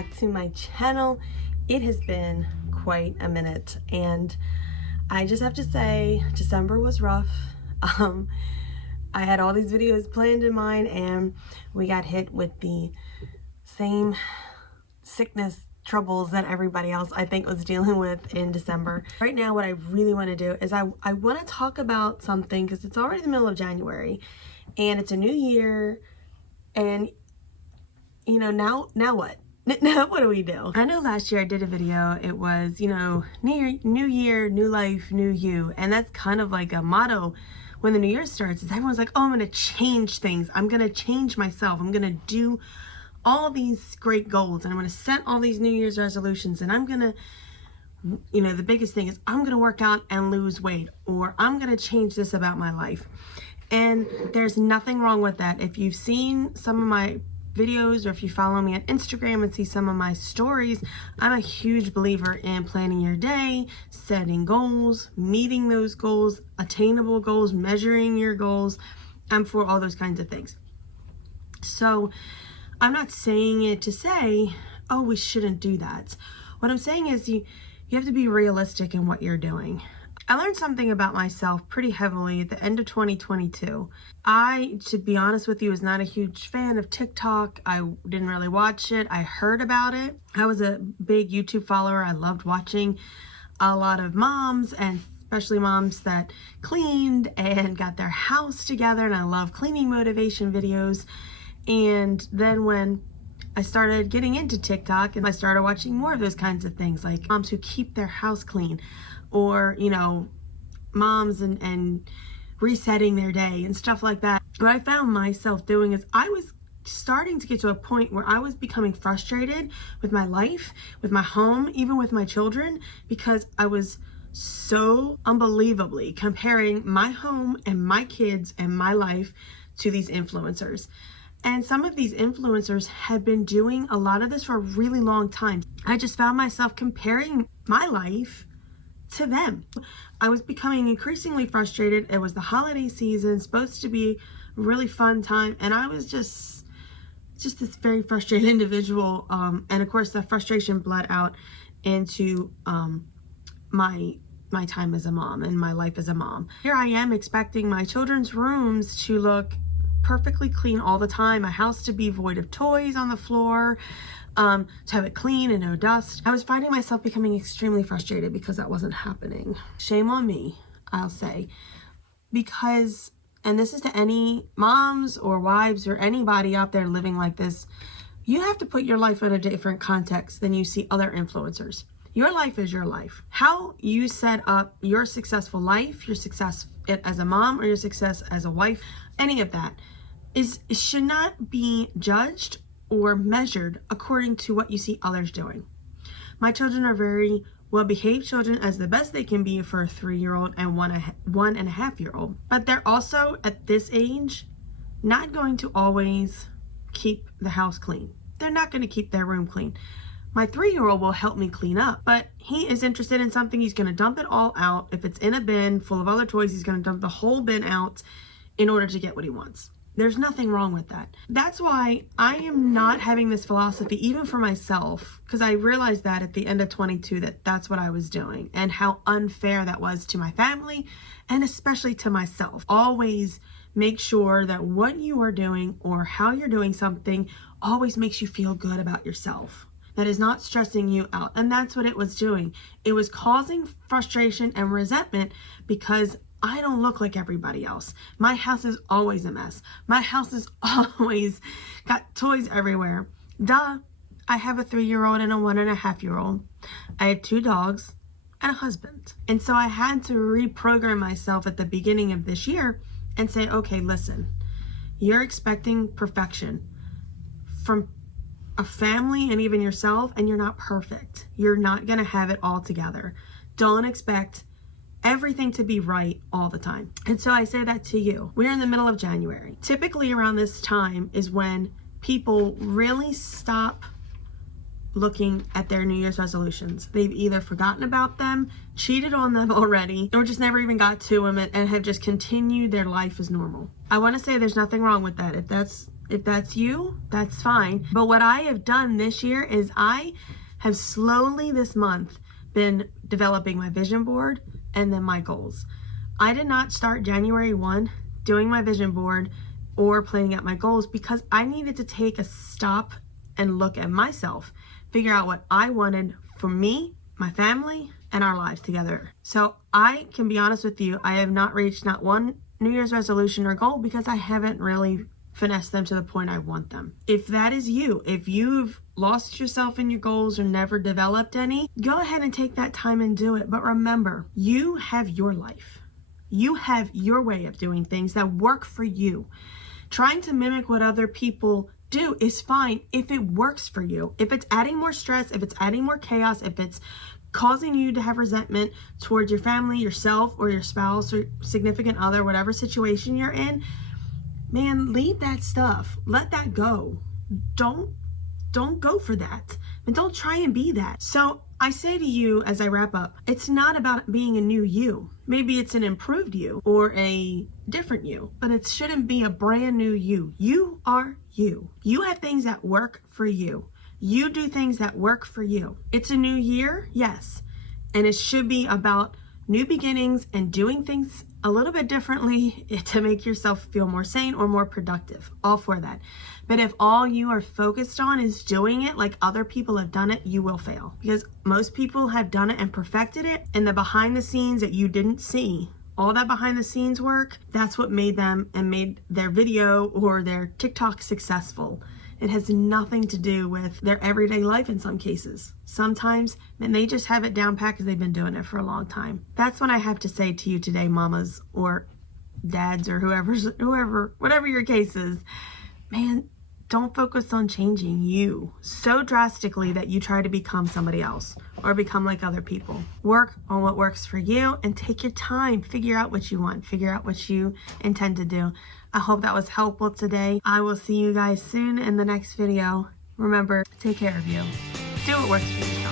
back to my channel. It has been quite a minute, and I just have to say December was rough. I had all these videos planned in mind, and we got hit with the same sickness troubles that everybody else I think was dealing with in December. Right now, what I really want to do is I want to talk about something, because it's already the middle of January and it's a new year, and you know, now what? Now what do we do? I know last year I did a video, it was, you know, new year, new life, new you, and that's kind of like a motto when the new year starts, is everyone's like, oh, I'm gonna change things, I'm gonna change myself, I'm gonna do all these great goals, and I'm gonna set all these New Year's resolutions, and I'm gonna, you know, the biggest thing is I'm gonna work out and lose weight, or I'm gonna change this about my life. And there's nothing wrong with that. If you've seen some of my videos, or if you follow me on Instagram and see some of my stories, I'm a huge believer in planning your day, setting goals, meeting those goals, attainable goals, measuring your goals. I'm for all those kinds of things. So I'm not saying it to say, oh, we shouldn't do that. What I'm saying is you have to be realistic in what you're doing. I learned something about myself pretty heavily at the end of 2022. I, to be honest with you, was not a huge fan of TikTok. I didn't really watch it. I heard about it. I was a big YouTube follower. I loved watching a lot of moms, and especially moms that cleaned and got their house together, and I love cleaning motivation videos. And then when I started getting into TikTok, and I started watching more of those kinds of things, like moms who keep their house clean, or, you know, moms and resetting their day and stuff like that. What I found myself doing is I was starting to get to a point where I was becoming frustrated with my life, with my home, even with my children, because I was so unbelievably comparing my home and my kids and my life to these influencers. And some of these influencers had been doing a lot of this for a really long time. I just found myself comparing my life to them. I was becoming increasingly frustrated. It was the holiday season, supposed to be a really fun time, and I was just this very frustrated individual. And of course, that frustration bled out into my time as a mom and my life as a mom. Here I am expecting my children's rooms to look perfectly clean all the time, my house to be void of toys on the floor, to have it clean and no dust. I was finding myself becoming extremely frustrated because that wasn't happening. Shame on me, I'll say, because, and this is to any moms or wives or anybody out there living like this, you have to put your life in a different context than you see other influencers. Your life is your life. How you set up your successful life, your success as a mom or your success as a wife, any of that should not be judged or measured according to what you see others doing. My children are very well-behaved children, as the best they can be for a 3-year-old and one and a half year old. But they're also, at this age, not going to always keep the house clean. They're not going to keep their room clean. My 3-year-old will help me clean up, but he is interested in something, he's going to dump it all out. If it's in a bin full of other toys, he's going to dump the whole bin out in order to get what he wants. There's nothing wrong with that. That's why I am not having this philosophy, even for myself, because I realized that at the end of 22 that that's what I was doing, and how unfair that was to my family and especially to myself. Always make sure that what you are doing or how you're doing something always makes you feel good about yourself. That is not stressing you out. And that's what it was doing. It was causing frustration and resentment because I don't look like everybody else. My house is always a mess. My house is always got toys everywhere. Duh. I have a 3-year-old and a 1.5-year-old. I have 2 dogs and a husband. And so I had to reprogram myself at the beginning of this year and say, okay, listen, you're expecting perfection from a family and even yourself, and you're not perfect. You're not going to have it all together. Don't expect everything to be right all the time. And so I say that to you. We're in the middle of January. Typically around this time is when people really stop looking at their New Year's resolutions. They've either forgotten about them, cheated on them already, or just never even got to them and have just continued their life as normal. I want to say there's nothing wrong with that. If that's If that's you, that's fine. But what I have done this year is I have slowly this month been developing my vision board and then my goals. I did not start January 1 doing my vision board or planning out my goals because I needed to take a stop and look at myself, figure out what I wanted for me, my family, and our lives together. So I can be honest with you, I have not reached not one New Year's resolution or goal because I haven't really finessed them to the point I want them. If that is you, if you've lost yourself in your goals or never developed any, go ahead and take that time and do it. But remember, you have your life. You have your way of doing things that work for you. Trying to mimic what other people do is fine if it works for you. If it's adding more stress, if it's adding more chaos, if it's causing you to have resentment towards your family, yourself, or your spouse or significant other, whatever situation you're in, man, leave that stuff. Let that go. Don't go for that. And don't try and be that. So I say to you as I wrap up, it's not about being a new you. Maybe it's an improved you or a different you, but it shouldn't be a brand new you. You are you. You have things that work for you. You do things that work for you. It's a new year, yes. And it should be about new beginnings and doing things a little bit differently to make yourself feel more sane or more productive. All for that. But if all you are focused on is doing it like other people have done it, you will fail. Because most people have done it and perfected it, and the behind the scenes that you didn't see, all that behind the scenes work, that's what made them and made their video or their TikTok successful. It has nothing to do with their everyday life in some cases. Sometimes, and they just have it down pat because they've been doing it for a long time. That's what I have to say to you today, mamas or dads or whoever, whatever your case is. Man, don't focus on changing you so drastically that you try to become somebody else or become like other people. Work on what works for you and take your time. Figure out what you want. Figure out what you intend to do. I hope that was helpful today. I will see you guys soon in the next video. Remember, take care of you. Do what works for yourself.